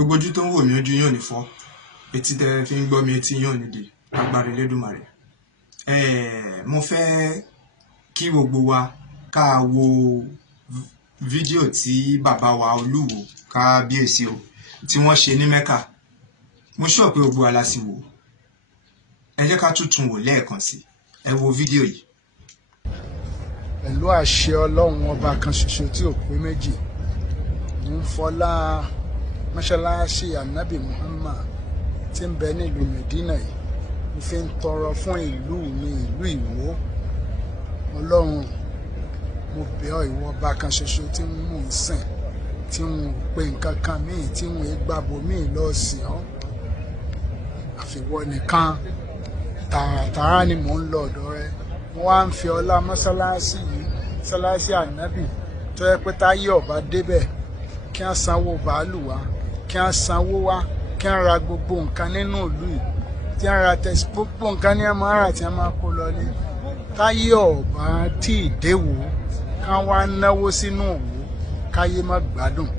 Gbogbo ojú tó ń wò mí ojú yín ò ní fọ́, etí tẹ́ fi ń gbọ́ mi etí yín ò ní di, agbára Elédùmarè. Mo fẹ́ kí gbogbo wa ká wo fídíò tí bàbá wa Olúwo Kábíyèsí o tí wọ́n ṣe ní Mẹ́kà. Mo sure pé gbogbo wa la sì wò. Ẹ jẹ́ ká tún wò lẹ́ẹ̀kan sí. Ẹ wo fídíò yìí. Pẹ̀lú àṣẹ Ọlọ́run ọba kan ṣoṣo tí ò pé méjì, mo ń fọlá mọ́ṣáláṣí Ànábì Muhammad tí ń bẹ nílùú Medina yìí, mo fi ń tọrọ fún ìlú mi, ìlú Ìwó. Ọlọ́run, mo bẹ̀ ọ́ ìwọ ọba kan ṣoṣo tí mò ń sìn, tí n ò pe nǹkan kan míì, tí n ò gbàbọ̀ míì lọ sìn ọ́. Àfiwọ́ nìkan tààràtàrà ni mò ń lọ ọ̀dọ̀ rẹ. Mo wá ń fi ọlá mọ́ṣáláṣí yìí, mọ́ṣáláṣí Ànábì, tó yẹ pé táyé ọba débẹ̀ kí wọ́n sanwó bàálù wá, kí wọ́n sanwó wá, kí wọ́n ra gbogbo nǹkan nínú ìlú yìí, tí wọ́n ra tẹ̀sí gbogbo nǹkan ní ẹ̀mọ́ ara tí wọ́n máa kó lọlé. Táyé ọba tí ì déwò ká wá náwó sínú òwò káyé má gbádùn.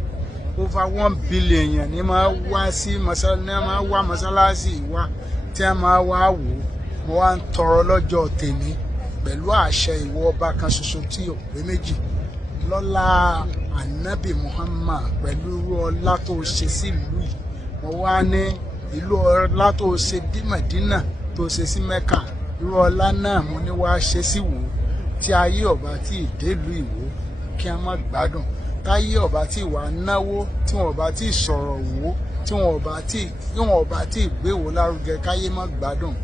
Over 1 billion èèyàn ní máa wá sí mọ́ṣáláṣí wa tí wọ́n máa wá wò. Mo wá ń tọrọ lọ́jọ́ tèmi pẹ̀lú àṣẹ ìwọ ọba kan ṣoṣo tí ò pé méjì, lọ́lá Ànábì Muhammad, pẹ̀lú irú ọlá tó ṣe sí ìlú yìí. Mo wá ní ìlú ọlá tó ṣe bí Medina tó ṣe sí Mẹ́kà, irú ọlá náà mo ní wá ṣe sí Ìwó, tí ayé ọba tí ì délùú Ìwó kí a má gbádùn. Táyé ọba tí wà náwó, tí wọn ọba tí sọ̀rọ̀ wò, tí wọn ọba tí gbéwò lárugẹ káyé má gbádùn.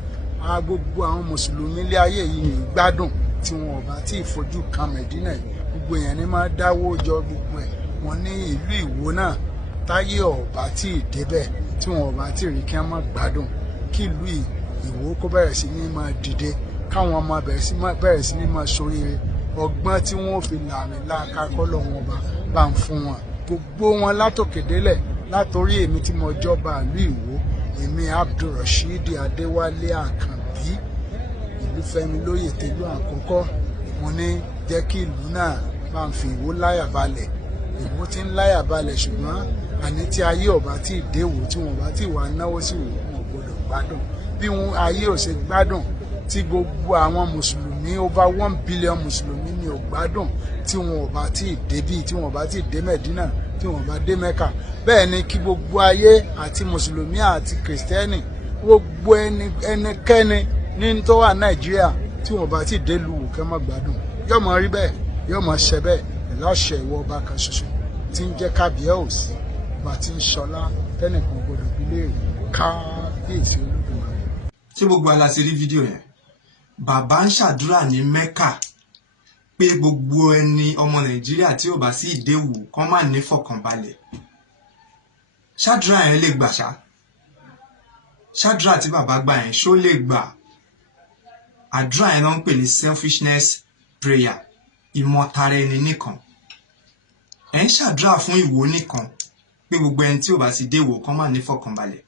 Gbogbo àwọn mùsùlùmí ilé ayé yìí ní gbádùn tí wọn ọba tí fojú kan Medina yìí. Gbogbo èèyàn ní máa dáwó jọ gbogbo ẹ̀. Wọ́n ní ìlú Ìwó náà táyé ọba tí débẹ̀ tí wọn ọba tí rí kí wọ́n má gbádùn. Kí ìlú Ìwó kó bẹ̀rẹ̀ sí ní máa dìde, káwọn ọmọ bẹ̀rẹ̀ sí ní máa ṣoríire. Ọgbọ́n tí wọ́n fi làmì láàká kọ́lọ̀ wọn bá ń fún wọn. Gbogbo wọn látòkè délẹ̀, látorí èmi tí mo jọba ìlú Ìwó, èmi Abdulrasheed Adéwálé Àkànbí, ìlú Fẹ́mi lóyè tẹ̀lú àkọ́kọ́. Mo ní jẹ́ kí ìlú náà bá ń fi Ìwó láyà balẹ̀. Ìwó ti ń láyà balẹ̀, ṣùgbọ́n àní tí ayé ọba tí déwò, tí wọn bá tí wà náwó sí Ìwó, wọn gbọdọ̀ gbádùn. Bí wọn ayé ò ṣe gbádùn, tí gbogbo àwọn mùsùlùmí over 1 billion mùsùlùmí ni ò gbádùn, tí wọn ò bá tí débí, tí wọn ò bá tí dé Medina, tí wọn ò bá dé Mẹ́kà. Bẹ́ẹ̀ ni kí gbogbo ayé àti mùsùlùmí àti kìrìsìtẹ́nì, gbogbo ẹnikẹ́ni ní tó wà Nàìjíríà tí wọn ò bá tí dé lu kẹ́ má gbádùn. Yóò máa rí bẹ́ẹ̀, yóò máa ṣe bẹ́ẹ̀ láṣẹ ìwọ ọba kan ṣoṣo tí ń jẹ́ Kábíyèsí, ọba tí ń ṣọlá tẹ́nìkan gbọdọ̀ bí léèrè. Kábíyèsí Olódùmarè. Ṣé gbogbo ala ti rí fídíò yẹn? Bàbá ń ṣàdúrà ní Mẹ́kà pé gbogbo ẹni ọmọ Nàìjíríà tí ò bá sí ìdéwò kán má ní fọkànbalẹ̀. Ṣàdúrà yẹn lè gbà ṣá? Ṣàdúrà tí bàbá gbà yẹn ṣó lè gbà? Àdúrà yẹn ló ń pè ní selfishness prayer, ìmọ̀tara ẹni nìkan. Ẹ ń ṣàdúrà fún Ìwó nìkan pé gbogbo ẹni tí ò bá sí déwò kán má ní fọkànbalẹ̀.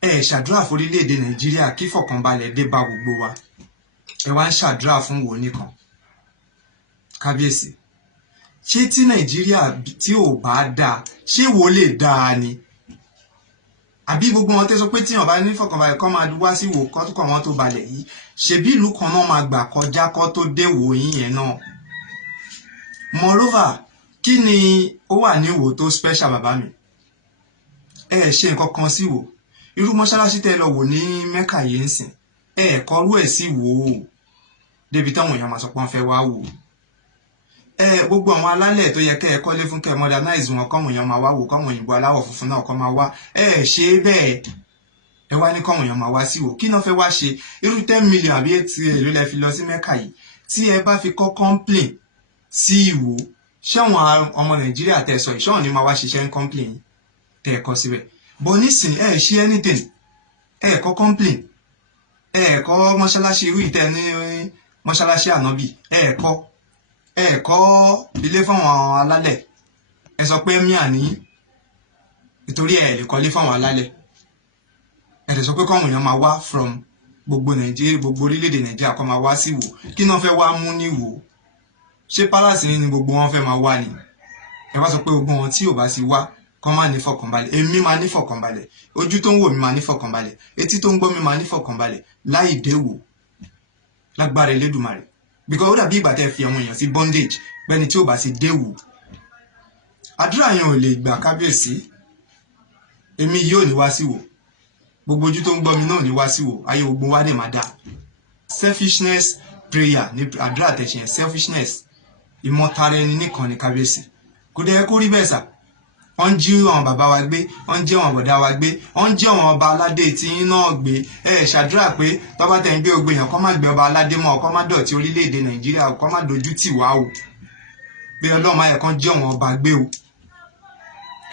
Ẹ ṣàdúrà fún orílẹ̀-èdè Nàìjíríà kí fọkànbalẹ̀ dé bá gbogbo wa. Ẹ wá ń ṣàdúrà fún Ìwó nìkan. Kábíyèsí, ṣé tí Nàìjíríà tí ò bá dáa, ṣé Ìwó lè dáa ni? Àbí gbogbo wọn tẹ́ sọ pé tí wọn bá ní fọkànbalẹ̀ kán máa wá sí Ìwó kán tó kàn wọ́n tó balẹ̀ yìí, ṣebí ìlú kan náà máa gbà kọjá kán tó dé Ìwó yín yẹn náà. Moreover, kí ni ó wà ní Ìwó tó special bàbá mi? Ẹ ṣe nǹkan kan sí Ìwó. Irú mọ́ṣáláṣí tẹ́ lọ wò ní Mẹ́kà yìí ń sìn, kọrú ẹ̀ sí Ìwó débi táwọn èèyàn máa sọ pé wọ́n fẹ́ wá wò. Gbogbo àwọn alálẹ̀ tó yẹ kẹ́ ẹ kọ́lé fún kẹ́ modernize wọn, káwọn èèyàn máa wá wò, káwọn òyìnbó aláwọ̀ funfun náà kọ́ máa wá. Ṣe bẹ́ẹ̀, ẹ wá ní káwọn èèyàn máa wá sí Ìwó. Kí náà fẹ́ wá ṣe? Irú 10 million àbí 8 èlò lẹ fi lọ sí Mẹ́kà yìí. Tí ẹ bá fi kọ́ complain sí Ìwó, ṣé àwọn ọmọ Nàìjíríà tẹ́ sọ ìṣọ́ ni máa wá ṣiṣẹ́ ń complain tẹ́ ẹ kọ́ síbẹ̀? But nísìnyí ṣe anything, kọ́ complain, kọ́ mọ́ṣáláṣí irú ìtẹ́ ní mọ́ṣáláṣí Ànábì, kọ́ ilé fáwọn alálẹ̀. Ẹ sọ pé mí àní nítorí lè kọ́lé fáwọn alálẹ̀. Ẹ dẹ̀ sọ pé káwọn èèyàn máa wá from gbogbo Nàìjíríà, gbogbo orílẹ̀-èdè Nàìjíríà kọ́ máa wá sí Ìwó. Kí náà fẹ́ wá mú ní Ìwó? Ṣé palace ni gbogbo wọn fẹ́ máa wá ni? Ẹ wá sọ pé gbogbo wọn tí ò bá sí wá kán má ní fọkànbalẹ̀, èmi máa ní fọkànbalẹ̀, ojú tó ń wò mí máa ní fọkànbalẹ̀, etí tó ń gbọ́ mi máa ní fọkànbalẹ̀ láì déwò lágbára Elédùmarè. Because ó dàbí ìgbà tẹ́ fi àwọn èèyàn sí bondage bẹ́ni tí ó bá sì déwò. Àdúrà yẹn ò lè gbà kábíyèsí, èmi yóò ní wá sí wò, gbogbo ojú tó ń gbọ́ mi náà ní wá sí wò, ayé gbogbo wa dẹ̀ máa dà. Selfishness prayer ní àdúrà tẹ̀sí yẹn, selfishness, ìmọ̀tara ẹni nìkan ní kábíyèsí. Kò dẹ̀ kó rí bẹ́ẹ̀ sà. Wọ́n jí àwọn bàbá wa gbé, wọ́n jí àwọn bọ̀dá wa gbé, wọ́n jí àwọn ọba aládé tí yín náà gbé. Ṣàdúrà pé tọ́ba tẹ̀ ń gbé gbogbo èèyàn kó má gbé ọba aládé mọ́, kó má dọ̀tí orílẹ̀-èdè Nàìjíríà, kó má dojú tì wá o. Bí Ọlọ́run máa yẹ kán jí àwọn ọba gbé o.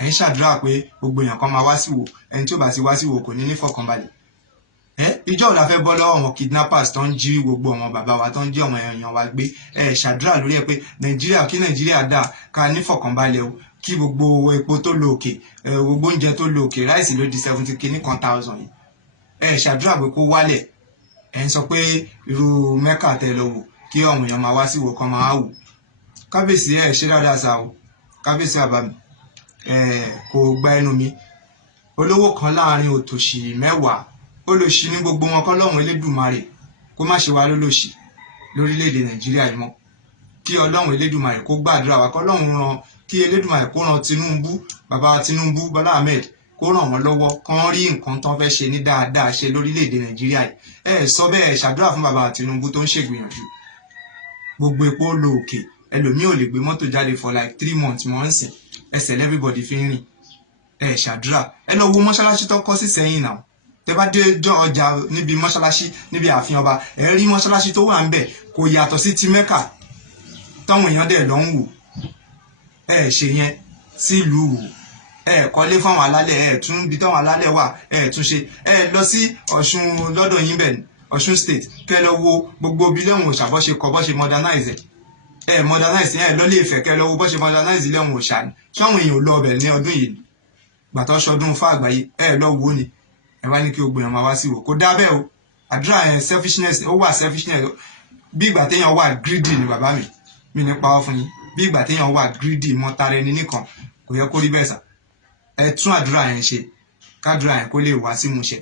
Ẹ ń ṣàdúrà pé gbogbo èèyàn kan máa wá sí wò, ẹni tí ó bá sì wá sí wò kò ní ní fọkànbalẹ̀. Ìjọ́ ò la fẹ́ bọ́ lọ́wọ́ àwọn kidnappers tó ń jí gbogbo àwọn bàbá wa tó ń jí àwọn èèyàn wa gbé. Ṣàdúrà lórí ẹ pé Nàìjíríà, kí Nàìjíríà dà, ká ní fọkànbalẹ̀ o, kí gbogbo epo tó lọ òkè, gbogbo oúnjẹ tó lọ òkè, ráìsì ló di 70 kìíní kan thousand yìí. Ṣàdúrà pé kó wálẹ̀. Ẹ ń sọ pé irú Mẹ́kà tẹ lọ wò kí àwọn èèyàn máa wá sí wò kan máa wò. Kábíyèsí ṣe dáadáa sá o, kábíyèsí àbá mi, kò gba ẹnu mi. Olówó kan láàrin òtòṣì 10, olóṣì ní gbogbo wọn, k'Ọlọ́run Elédùmarè kó má ṣe wá lólòṣì lórílẹ̀-èdè Nàìjíríà yìí mọ́. Kí Ọlọ́run Elédùmarè kó gbàdúrà wa, kí Elédùmarè kó ran Tinubu, bàbá Tinubu, Bọ́lá Ahmed, kó ràn wọ́n lọ́wọ́ kán rí nǹkan tán fẹ́ ṣe ní dáadáa ṣe lórílẹ̀-èdè Nàìjíríà yìí. Sọ bẹ́ẹ̀, ṣàdúrà fún bàbá Tinubu tó ń ṣègbìyànjú. Gbogbo epo lọ òkè, ẹlòmíì ò lè gbé mọ́tò jáde for like 3 months wọ́n ń sìn, ẹsẹ̀ everybody fi ń rìn. Ṣàdúrà. Ẹ lọ wo mọ́ṣáláṣí tó kọ́ sí Sẹ́yìn náà. Tẹ́ bá dé ọjà níbi mọ́ṣáláṣí níbi ààfin ọba, ẹ rí mọ́ṣáláṣí tó wà ń bẹ̀ kò yàtọ̀ sí ti Mẹ́kà táwọn èèyàn dẹ̀ lọ ń wò. Ṣe yẹn sílùú wò. Kọ́lé fáwọn alálẹ̀, tún bí táwọn alálẹ̀ wà, tún ṣe. Lọ sí Ọ̀ṣun lọ́dọ̀ yín bẹ̀, Ọ̀ṣun state, kẹ́ lọ wo gbogbo bí lẹ́wọ̀n òòṣà bọ́ ṣe kọ́, bọ́ ṣe modernize modernize lọ́lé Ifẹ̀, kẹ́ lọ wo bọ́ ṣe modernize lẹ́wọ̀n òòṣà ni. Ṣé àwọn èèyàn lọ ọbẹ̀ ní ọdún yìí gbàtọ́ ṣọdún fún àgbáyé? Lọ wo ni ẹ wá ní kí gbogbo èèyàn máa wá sí wò, kò dá bẹ́ẹ̀ o. Àdúrà yẹn selfishness, ó wà selfishness, bí ìgbà téèyàn wà greedy ni bàbá mi ní pawọ́ fún yín, bí ìgbà téèyàn wà greedy, mọ́tara ẹni nìkan, kò yẹ kó rí bẹ́ẹ̀ sà. Tún àdúrà yẹn ṣe, kádúrà yẹn kó lè wá sí ìmúṣẹ.